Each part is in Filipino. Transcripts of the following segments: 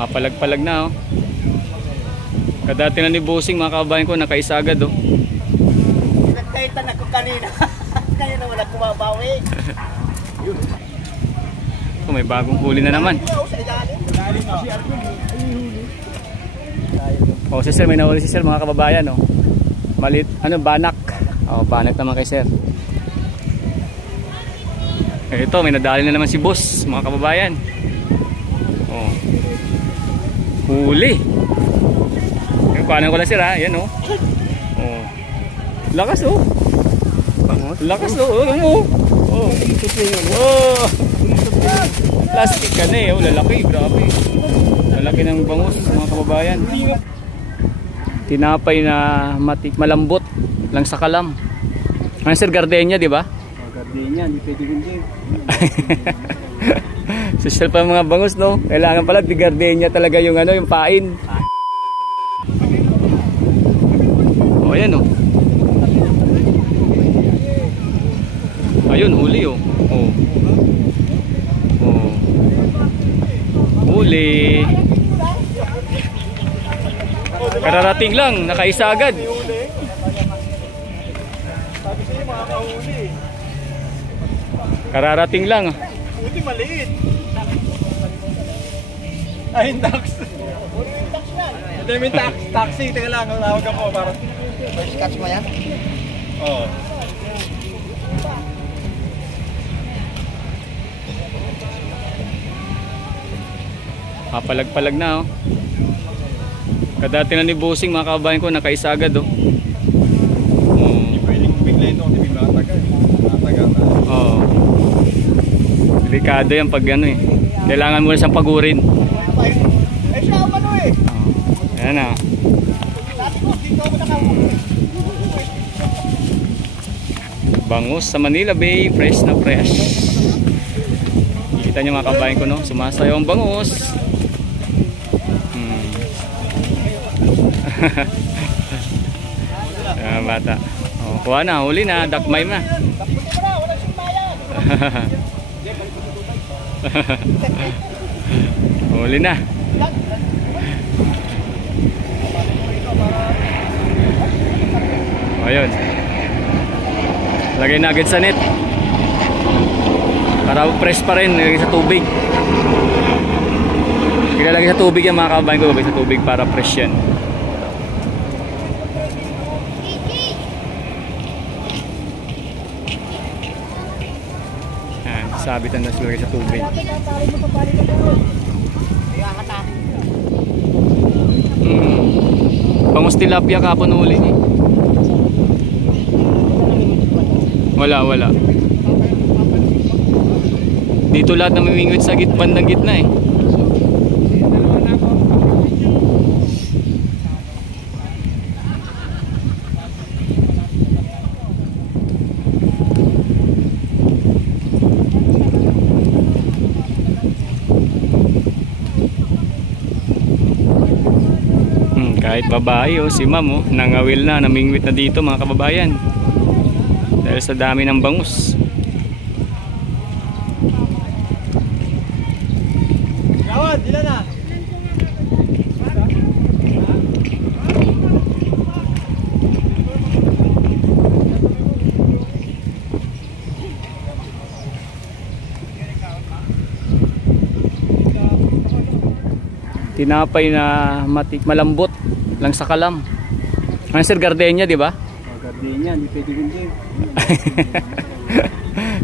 Papalag-palag na oh. Kadati na ni Bossing mga kababayan ko, nakaisa agad oh. Nagtaitan ako kanina. Kaya na wala kumabawi. Oh, may bagong huli na naman. Oh, si sir, may nahuli si sir mga kababayan oh. Malit, ano, banak. Oh, banak naman kay sir. Ito, may nadali na naman si boss mga kababayan. Oh. Huli. Kuhanan ko lang sir ha, yan oh. Oh. Lakas oh. Lakas oh. Oh. Oh. Oh. Plastic ka na eh, oh, lalaki, grabe. Lalaki ng bangus mga kababayan. Tinapay na malambot lang sa kalam. Ano sir, gardenia di ba? Oh, gardenia, hindi pwede hindi. Social pa mga bangus no. Kailangan pala di gardenia talaga yung ano, yung pain. Oh, ayan oh. Ayun, huli oh. Oh. Oh. Huli. Kararating lang, nakaisa agad. Kararating lang. Buti maliit. Ay, tax. Ito yung taxi. Teka lang, nawag ako para. First catch mo yan? Oo. Papalag-palag na oh. Kadati na ni Bossing mga kababayan ko, nakaisa agad oh. Hindi pwedeng biglayin ito kasi bigla taga. Oo. Delikado yan pag ano eh. Kailangan mo na siyang pagurin. Eh siya ang ano eh. Oh. Ayan na. Bangus sa Manila Bay, fresh na fresh. Kita nyo mga kababayan ko no, sumasayaw ang bangus. Ayan bata. Oh, kuha na, huli na, dakmay na. Huli na. O ayun. Lagay na agad sa net. Para fresh pa rin, lagay sa tubig. Ilalagay sa tubig yan mga kababayan ko, lagay sa tubig para fresh yan. Sabitan na sila sa tubig. Bangus tilapia kapon uli eh. Wala. Dito lahat na mamingwit sa bandang gitna eh. Kahit babae oh, si ma'am oh, nangawil na, namingwit na dito mga kababayan. Dahil sa dami ng bangus. Gawad, ilan na? Tinapay na malambot lang sa kalam. Ano sir, gardenia di ba? Oh, gardenia, hindi pwede hindi.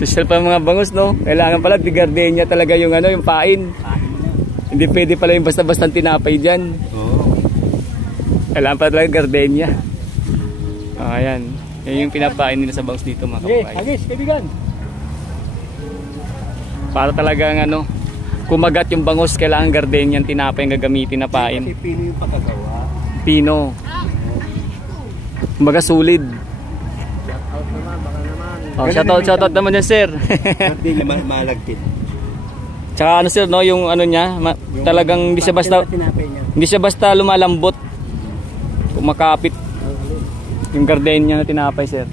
Social pa mga bangus no. Kailangan pala di gardenia talaga yung ano, yung pain. Hindi pwede pala yung basta-basta tinapay diyan. Oo. Kailangan pala talaga gardenia. Ayan. Yan yung pinapain nila sa bangus dito mga kababayan. Agis, kaibigan. Para talagang ano, kumagat yung bangus, kailangan gardenia tinapay ang gagamitin na pain. Kasi pino yung pagkagawa. Pino. Kumbaga sulid. Shoutout naman, baka naman. Oh, shoutout naman yan sir. Hindi naman malagpit. Tsaka ano sir no, yung ano niya, talagang hindi siya basta lumalambot. Kumakapit. Yung gardenia na tinapay sir.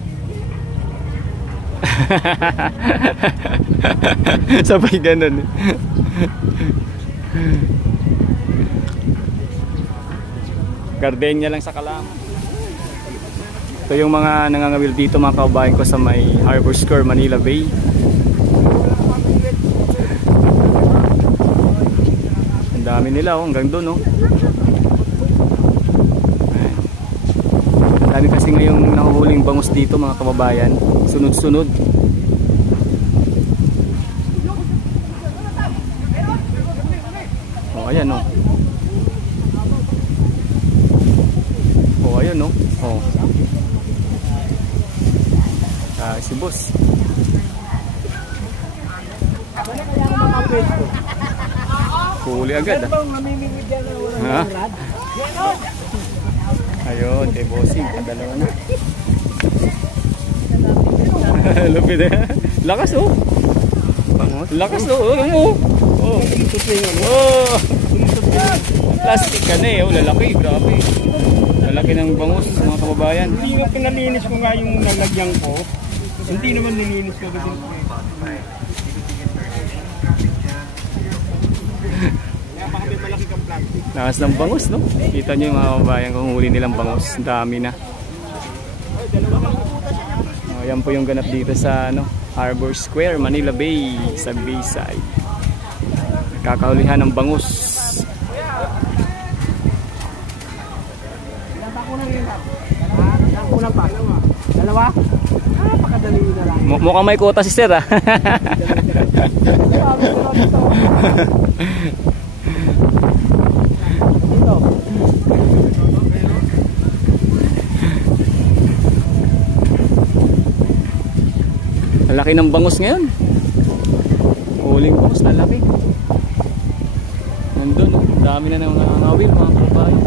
Sabay ganun. Gardenia lang sa Kalam. Ito yung mga nangangawil dito mga kababayan ko sa may Harbor Square, Manila Bay. Ang dami nila oh, hanggang doon oh. Ang dami kasi ngayong nahuhuling bangus dito mga kababayan. Sunod-sunod. Oh, ayan oh. Oh, ayan oh. Oh. Si boss. Huli agad ah. Ha? Ayun, kay bossing, dalawa na. Lupit eh. Lakas oh. Lakas oh. Oh. Oh. Plastic ka na eh. Oh, lalaki, grabe. Lalaki ng bangus mga kababayan. Hindi nga pinalinis ko nga yung nalagyan ko. Hindi naman nilinis ko kasi. Lakas ng bangus no? Kita nyo yung mga kababayan kung huli nilang bangus. Ang dami na. Oh, yan po yung ganap dito sa ano, Harbor Square, Manila Bay, sa Bayside. Kakahulihan ng bangus. Dalawa? Napakadali na lang. Mukhang may quota si sir ah. Laki ng bangus ngayon. Huling bangus, lalaki. Nandun, oh. Dami na nang nangangawil mga kababayan.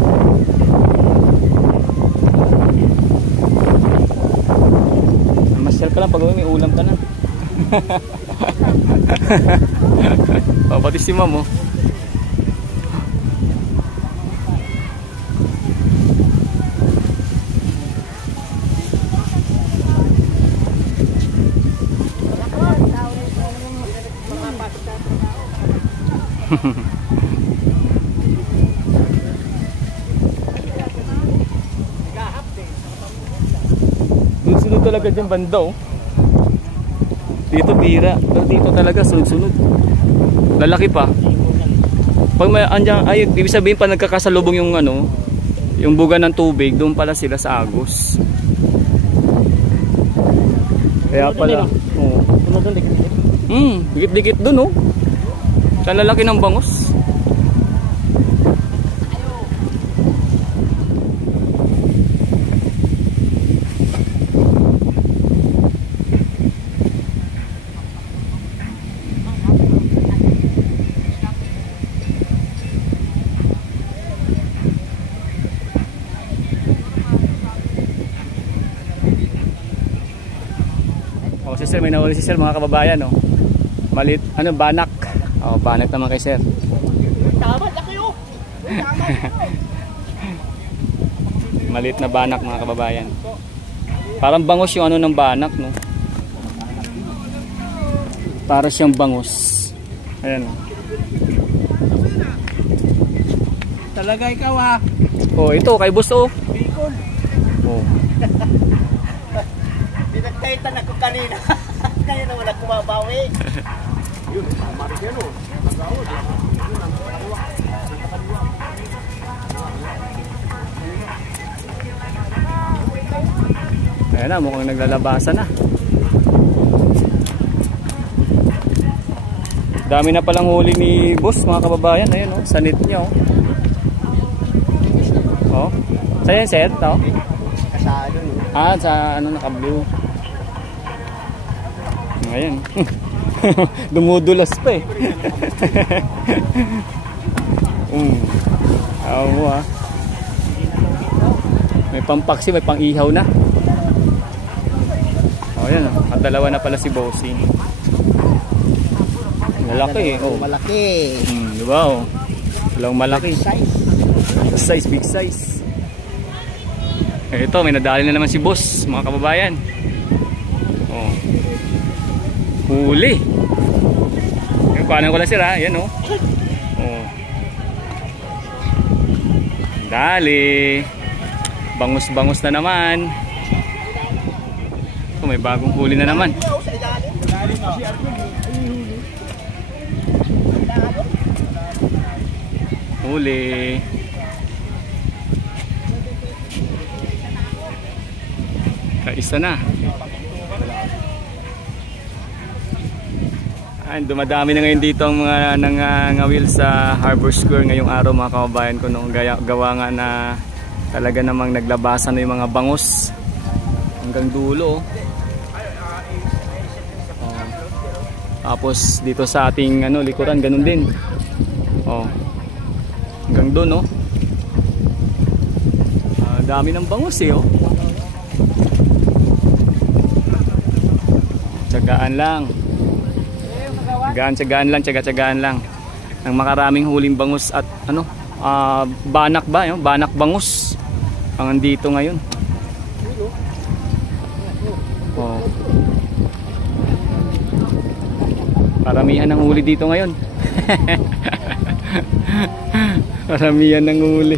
Masyal ka lang pag may ulam ka na. Pati si ma'am oh. Sunod talaga dyan banda oh. Dito bira, pero dito talaga sunod-sunod. Lalaki pa. Pag may andyan, ay ibig sabihin pa nagkakasalubong yung ano, yung buga ng tubig, doon pala sila sa agos. Kaya pala. Oh. Dikit-dikit doon oh. Sa lalaki ng bangus. Oh, si sir, may nahuli si sir mga kababayan oh. Malit, ano, banak. Oh, banak naman kay sir. Tama, laki oh. Malit na banak mga kababayan. Parang bangus yung ano ng banak no. Para siyang bangus. Ayan oh. Talaga ikaw ah. Oh, ito kay boss oh. Bicol. Oh. Dinagtaitan ako kanina. Kaya na wala kumabawi. Yun, marik yan oh. Ayan na, mukhang naglalabasan na. Dami na palang huli ni boss mga kababayan. Ayan oh, sa net niya oh. Oh. Saan yan set? Oh? Kasado no. Ah, sa ano naka-blue. Ayan. Dumudulas pa eh. Mo ah. May pampaksi, may pang-ihaw na. Oh, ayan oh. At dalawa na pala si Bossing. Malaki eh. Oh. Malaki. Diba oh. Walang malaki. Big size. Big size. Ito, may nadali na naman si boss, mga kababayan. Oh. Huli. Kuhanan ko lang sila, yan oh. Oh. Dali. Bangus-bangus na naman. Oh, may bagong huli na naman. Huli. Kaisa na. Ay, dumadami na ngayon dito ang mga nangangawil sa Harbor Square ngayong araw mga kababayan ko, nung gawa nga na talaga namang naglabasan na yung mga bangus hanggang dulo. Tapos dito sa ating likuran ganun din. Hanggang doon, dami ng bangus Tsagaan lang. Tsagaan lang. Ang makaraming huling bangus at banak ba? Banak bangus. Ang andito ngayon. Paramihan ng huli dito ngayon. Paramihan ng huli.